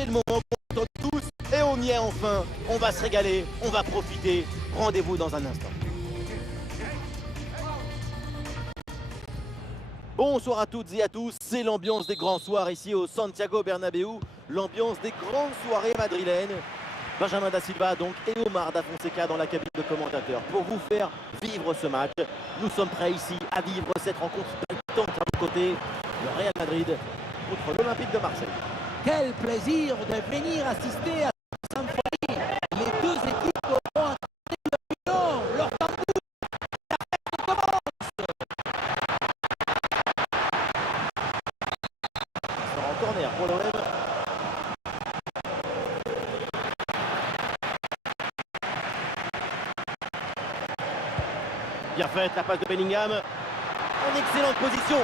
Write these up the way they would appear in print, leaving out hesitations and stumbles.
C'est le moment qu'on attend tous et on y est enfin. On va se régaler, on va profiter. Rendez-vous dans un instant. Bonsoir à toutes et à tous, c'est l'ambiance des grands soirs ici au Santiago Bernabéu, l'ambiance des grandes soirées madrilènes. Benjamin da Silva donc et Omar da Fonseca dans la cabine de commentateurs pour vous faire vivre ce match. Nous sommes prêts ici à vivre cette rencontre palpitante à nos côtés, le Real Madrid contre l'Olympique de Marseille. Quel plaisir de venir assister à cette symphonie. Les deux équipes auront entendu le million, leur tambour. La fête commence. Ça sera en corner pour l'OM. Bien faite la passe de Bellingham. En excellente position.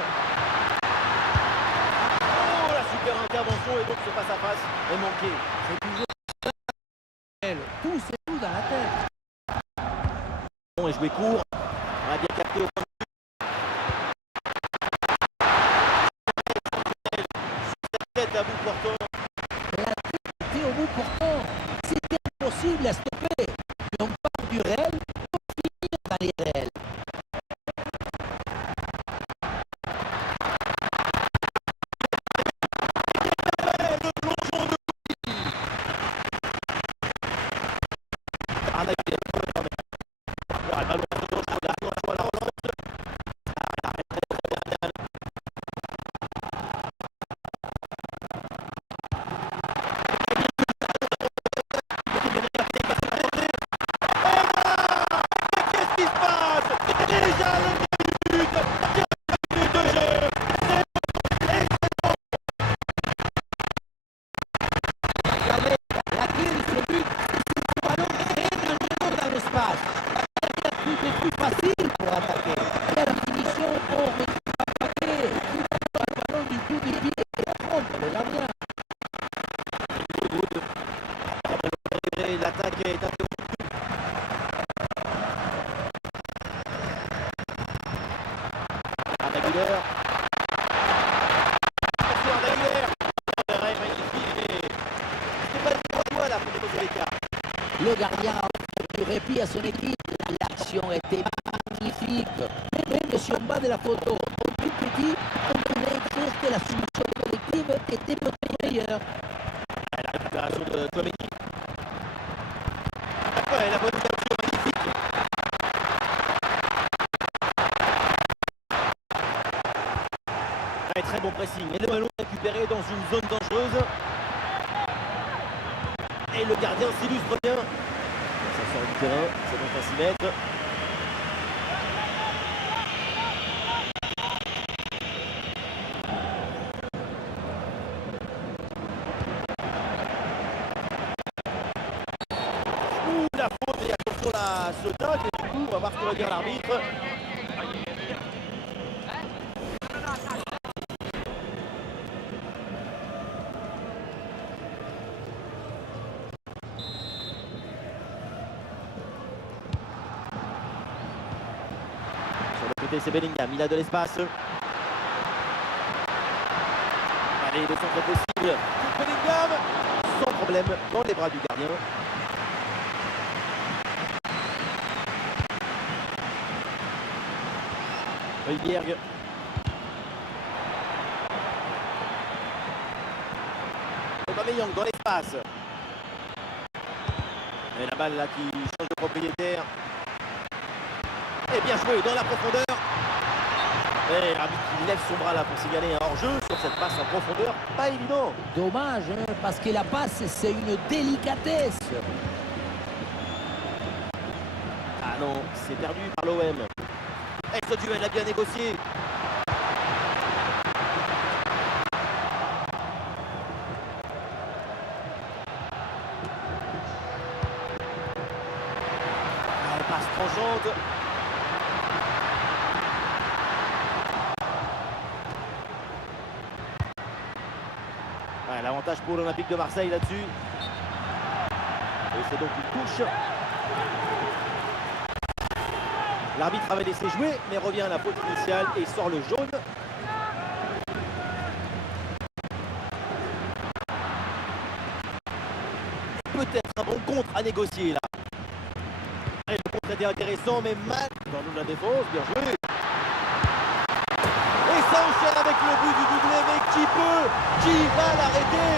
Oh, la super intervention et donc ce face à face est manqué. C'est toujours elle. Tout c'est tout dans la tête. On est joué court. On a bien capté au point de vue. Tête à bout portant. La tête était au bout portant. C'était impossible à stopper. Mais on part du réel pour finir dans les réels. L'attaque est interrompue. Arda Güler. Attention Arda Güler. Magnifique. C'était pas le droit là pour déposer l'écart. Le gardien a offert du répit à son équipe. L'action était magnifique. Mais monsieur en bas de la photo, au plus petit, on pouvait écrire que la solution collective était peut-être meilleure. La récupération de Tchouaméni. Ouais, la bonne ouverture magnifique. Ouais, très bon pressing. Et le ballon récupéré dans une zone dangereuse. Et le gardien s'illustre bien. Ça sort du terrain, c'est donc à 6 mètres. La faute et attention à ce tacle et du coup on va voir ce que va dire l'arbitre. Sur le côté c'est Bellingham, il a de l'espace. Allez le centre possible. Bellingham sans problème dans les bras du gardien. Højbjerg. Aubameyang dans l'espace. Et la balle là qui change de propriétaire. Et bien joué dans la profondeur. Et l'arbitre qui lève son bras là pour signaler un hors-jeu sur cette passe en profondeur. Pas évident. Dommage, hein, parce que la passe, c'est une délicatesse. Ah non, c'est perdu par l'OM. Et ce duel a bien négocié. Passe tranchante. Ouais, l'avantage pour l'Olympique de Marseille là-dessus. Et c'est donc une touche. L'arbitre avait laissé jouer, mais revient à la faute initiale et sort le jaune. peut-être un bon contre à négocier là. Et le contre était intéressant, mais mal dans la défense, bien joué. Et ça enchaîne avec le but du doublé, mais qui va l'arrêter?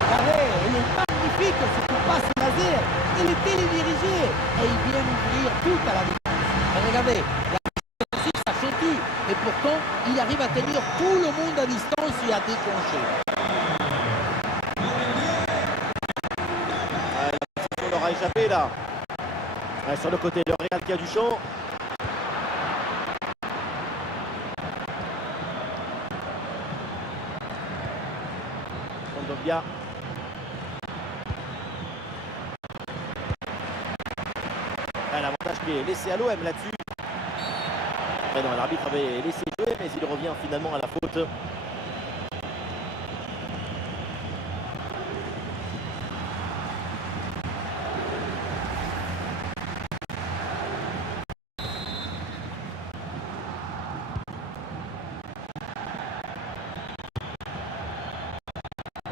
Regardez, elle est magnifique, cette passe laser. Il est télédirigé et il vient ouvrir toute à la défense. Mais regardez, la défense s'accentue et pourtant il arrive à tenir tout le monde à distance et à déclencher. On leur a échappé là. Ouais, sur le côté, le Real qui a du champ. Kondogbia. L'avantage qui est laissé à l'OM là-dessus. Non, l'arbitre avait laissé jouer, mais il revient finalement à la faute.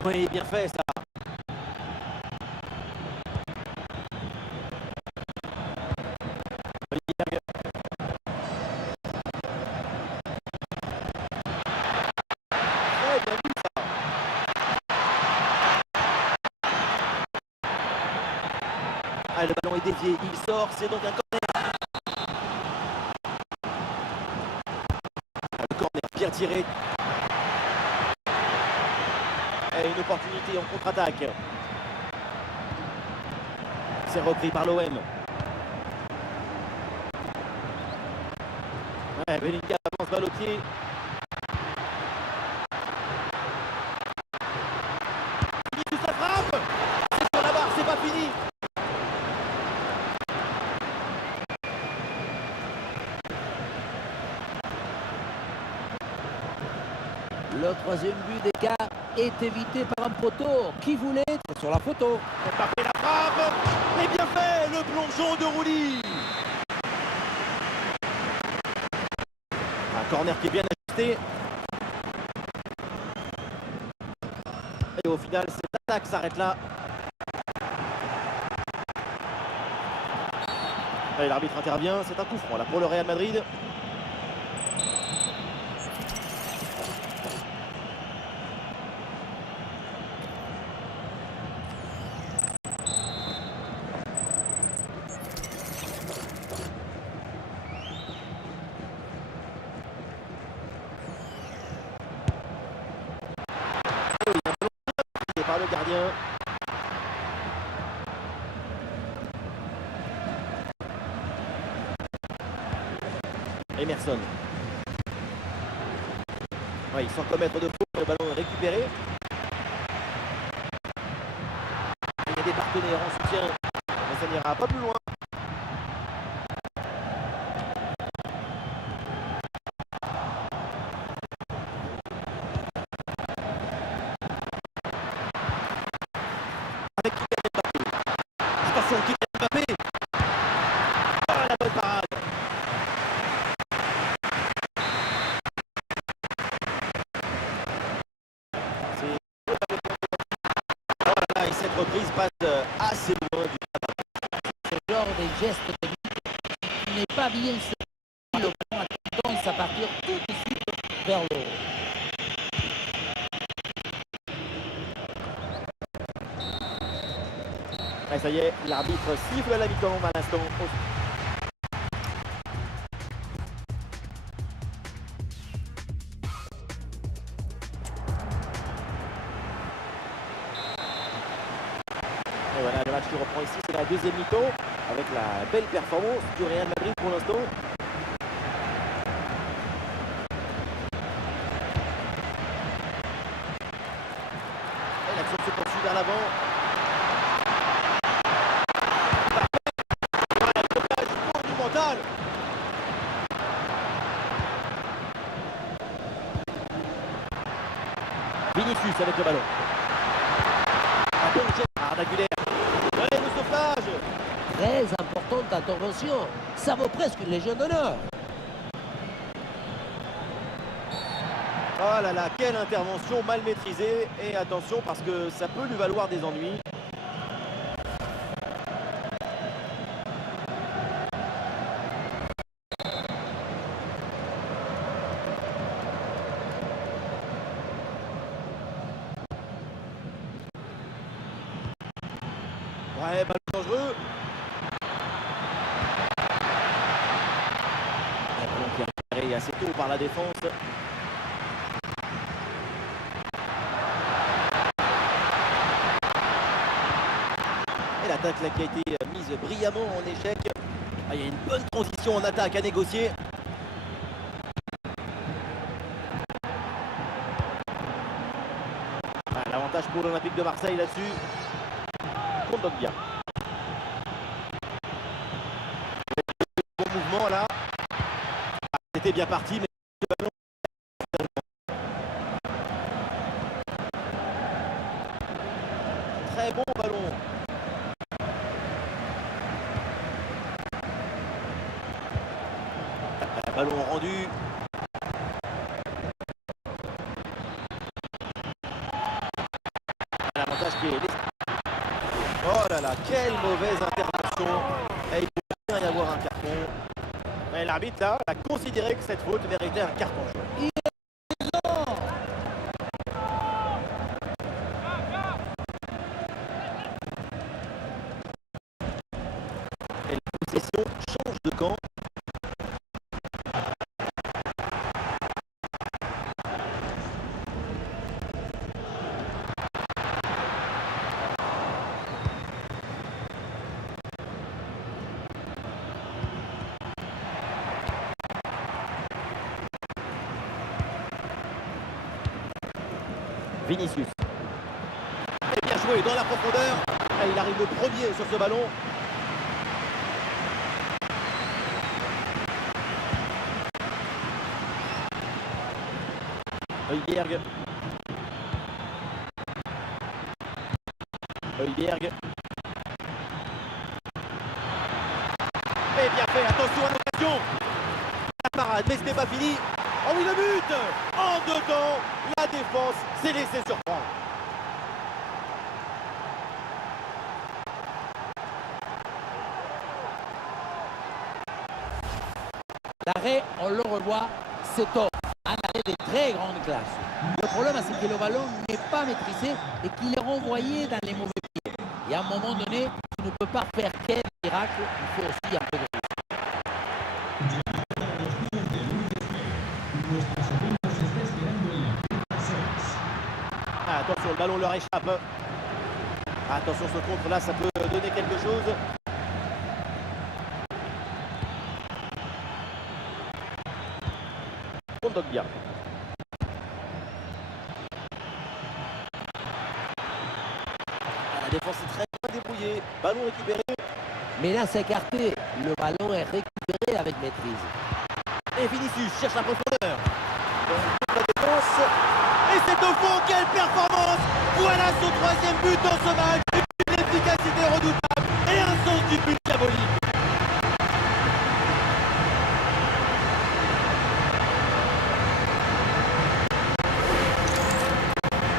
Oui, bien fait ça. Ah, le ballon est dévié, il sort, c'est donc un corner. Le corner bien tiré. Et une opportunité en contre-attaque. C'est repris par l'OM. Ouais, Bellingham avance balle au pied. Vinicius sa frappe. C'est sur la barre, c'est pas fini. Le troisième but d'écart est évité par un poteau qui voulait être sur la photo. Mbappé la frappe. Et bien fait, le plongeon de Rouli. Un corner qui est bien ajusté. Et au final, cette attaque s'arrête là. Et l'arbitre intervient, c'est un coup franc là pour le Real Madrid. Par le gardien. Emerson. Ouais, sans commettre de faute, le ballon est récupéré. Il y a des partenaires en soutien, mais ça n'ira pas plus loin. Avec Kylian Mbappé. Attention, Kylian Mbappé. Oh, la bonne parade. Voilà, et cette reprise passe assez loin du Ce genre de geste technique n'est pas bien servi. Le ballon a tendance à partir tout de suite vers le haut. Et ça y est, l'arbitre siffle à la mi-temps à l'instant. Et voilà, le match qui reprend ici, c'est la deuxième mi-temps, avec la belle performance du Real Madrid pour l'instant. Et l'action se poursuit vers l'avant. Voilà, blocage monumental. Vinicius avec le ballon. Un bon jet par Arda-Güler. Ouais, le sauvetage. Très importante intervention. Ça vaut presque une légion d'honneur. Oh là là, quelle intervention mal maîtrisée. Et attention parce que ça peut lui valoir des ennuis. Ouais, ballon dangereux. Un ballon qui est repéré assez tôt par la défense. Et l'attaque là qui a été mise brillamment en échec. Ah, il y a une bonne transition en attaque à négocier. Ah, l'avantage pour l'Olympique de Marseille là-dessus. Kondogbia. Bon mouvement là. Ah, c'était bien parti, mais le ballon. Très bon ballon. Ballon rendu. L'avantage qui est laissé. Oh là là, quelle mauvaise intervention. Et il peut bien y avoir un carton. Mais l'arbitre là a considéré que cette faute méritait un carton jaune. Et la possession change de camp. Vinicius. Et bien joué dans la profondeur. Et il arrive le premier sur ce ballon. Højbjerg. Højbjerg. Et bien fait, attention à l'occasion. La parade, mais ce n'est pas fini. Oh oui, le but. En dedans, la défense s'est laissée surprendre. L'arrêt, on le revoit, c'est top. Un arrêt de très grande classe. Le problème, c'est que le ballon n'est pas maîtrisé et qu'il est renvoyé dans les mauvais pieds. Et à un moment donné, tu ne peux pas faire quel miracle, il faut aussi un peu de risque. Ah, attention, le ballon leur échappe. Attention, ce contre-là, ça peut donner quelque chose. Kondogbia. La défense est très bien débrouillée. Ballon récupéré. Mais là, c'est écarté. Le ballon est récupéré avec maîtrise. Et Vinicius cherche la profondeur. La défense. Et c'est au fond, quelle performance! Voilà son troisième but dans ce match. Une efficacité redoutable et un sens du but diabolique.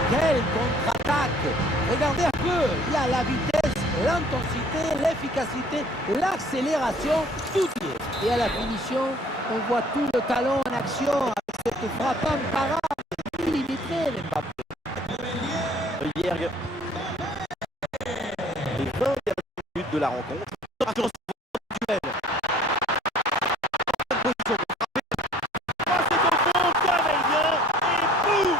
Quelle contre-attaque! Regardez un peu, il y a la vitesse, l'intensité, l'efficacité, l'accélération, tout y est. Et à la finition, on voit tout le talent en action avec cette frappe imparable, illimitée d'Mbappé. Højbjerg. Les 20 dernières minutes de la rencontre. Attention, duel. Position pour frapper. Oh, c'est au fond, comme elle vient. Et boum!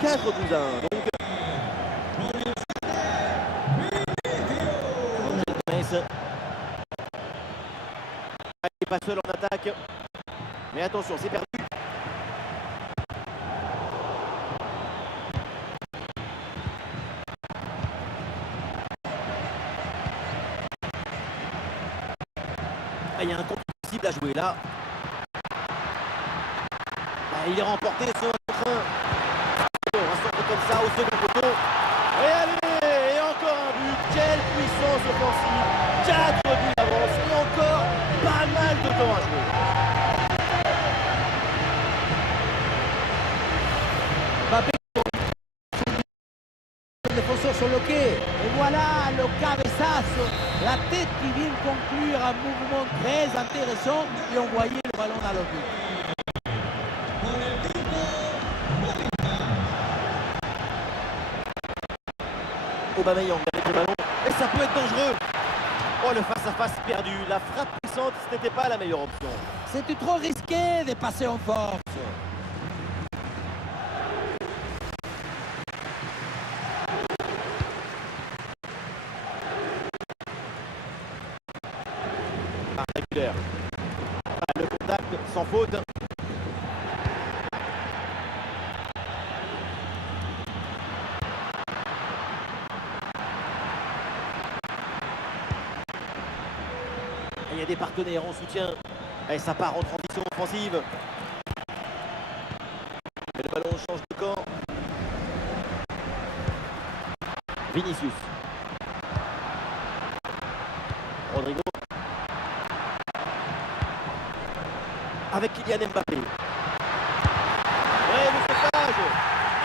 Quatre buts à 1. Donc, Angel Gomez. pas seul en attaque. Mais attention, c'est perdu. Ah, il y a un contre possible à jouer là. Ah, il est remporté ce 1 contre 1. Un centre comme ça au second poteau. Et allez, et encore un but. Quelle puissance offensive. 4 buts d'avance et encore pas mal de temps à jouer. Mbappé, les défenseurs sont loqués. Et voilà le cabezazo. La tête qui vient conclure un mouvement très intéressant et envoyer le ballon dans le but. Aubameyang avec le ballon. Et ça peut être dangereux. Oh, le face-à-face perdu. La frappe puissante, ce n'était pas la meilleure option. C'était trop risqué de passer en force. Régulière. Ah, le contact sans faute. Il y a des partenaires en soutien. Et ça part en transition offensive. Et le ballon change de camp. Vinicius. Rodrigo. Avec Kylian Mbappé. Ouais, le stoppage.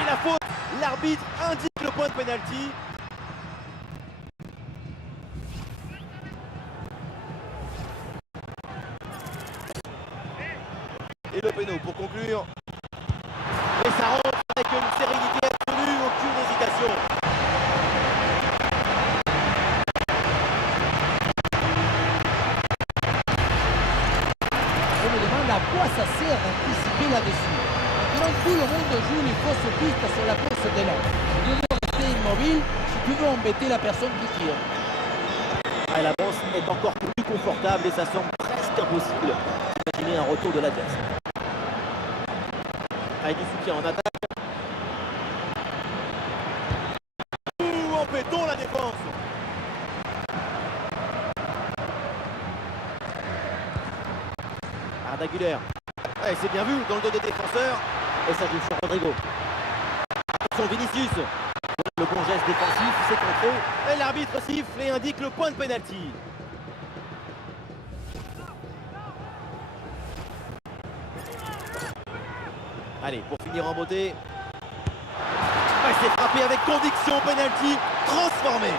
Et la faute. L'arbitre indique le point de pénalty. Et le péno pour conclure. Et ça rentre avec une sérénité absolue, aucune hésitation. Je me demande à quoi ça sert d'anticiper là-dessus. Maintenant, tout le monde joue les fausses pistes sur la course de l'homme. Tu dois rester immobile si tu veux embêter la personne qui tire. Ah, l'avance est encore plus confortable et ça semble presque impossible d'imaginer un retour de l'adversaire. Avec du soutien en attaque. Ouh, embêtons la défense. Arda Güler. Ouais, c'est bien vu dans le dos des défenseurs. Et ça joue sur Rodrigo. Attention Vinicius. Le bon geste défensif, c'est contré. Et l'arbitre siffle et indique le point de pénalty. Allez, pour finir en beauté. Ouais, c'est frappé avec conviction, pénalty transformé.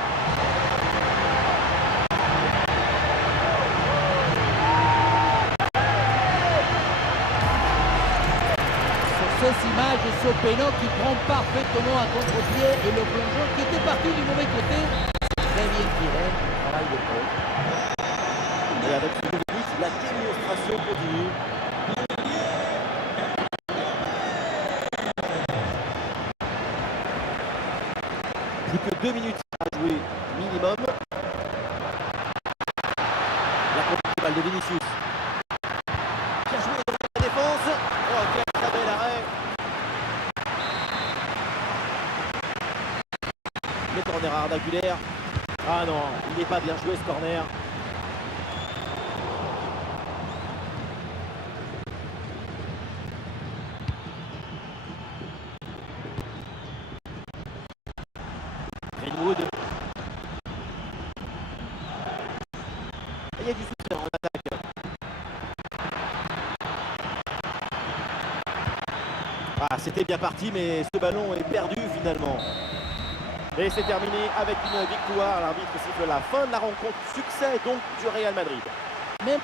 Sur ces images, ce péno qui prend parfaitement un contre-pied et le plongeon qui était parti du mauvais côté. Très bien tiré, travail de Paul. Et avec ce nouveau but, la démonstration continue. Plus que 2 minutes à jouer minimum. La contre-balle de Vinicius. Qui a joué dans la défense. Oh, quel très bel arrêt. Le corner à Arda Güler. Ah non, il n'est pas bien joué ce corner. Greenwood. Il y a du soutien en attaque. Ah, c'était bien parti, mais ce ballon est perdu finalement. Et c'est terminé avec une victoire. L'arbitre siffle la fin de la rencontre. Succès donc du Real Madrid. Même